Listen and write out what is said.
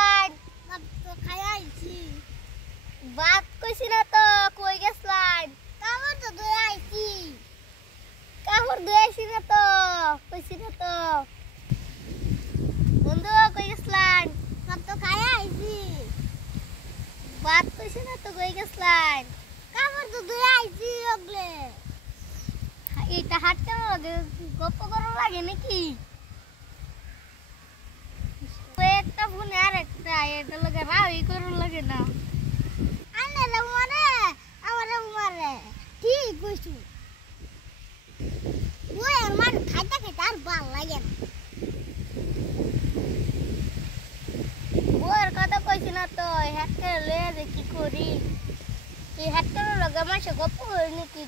গেছলাম? ভাত তো খাই আইছি। ভাত কইছি না তো, কই গেছলাম? কাপড় তো ধুয়ে আইছি। কাপড় ধুয়ে আইছি না তো, কইছি না তো। বন্ধু কই গেছলাম? ভাত তো খাই আইছি। ভাত কইছি না তো, কই গেছলাম? কাপড় তো ধুয়ে আইছি ওগলে। এটা হাঁটতে লাগে, গপ্প করা লাগে নাকি? একটা ফোনে আর একটা এটা লাগে রাই করার লাগে না। আনে রে মারে, আমারে মারে। ঠিক কইছু। ওই আমার খাইতে খাইতে আর ভাল লাগে না। বউয়ের কথা কইছি না তো, হ্যাটটা লয়ে যে কি করি? এই হ্যাটটার লগে মাসে গপ্প করি নাকি?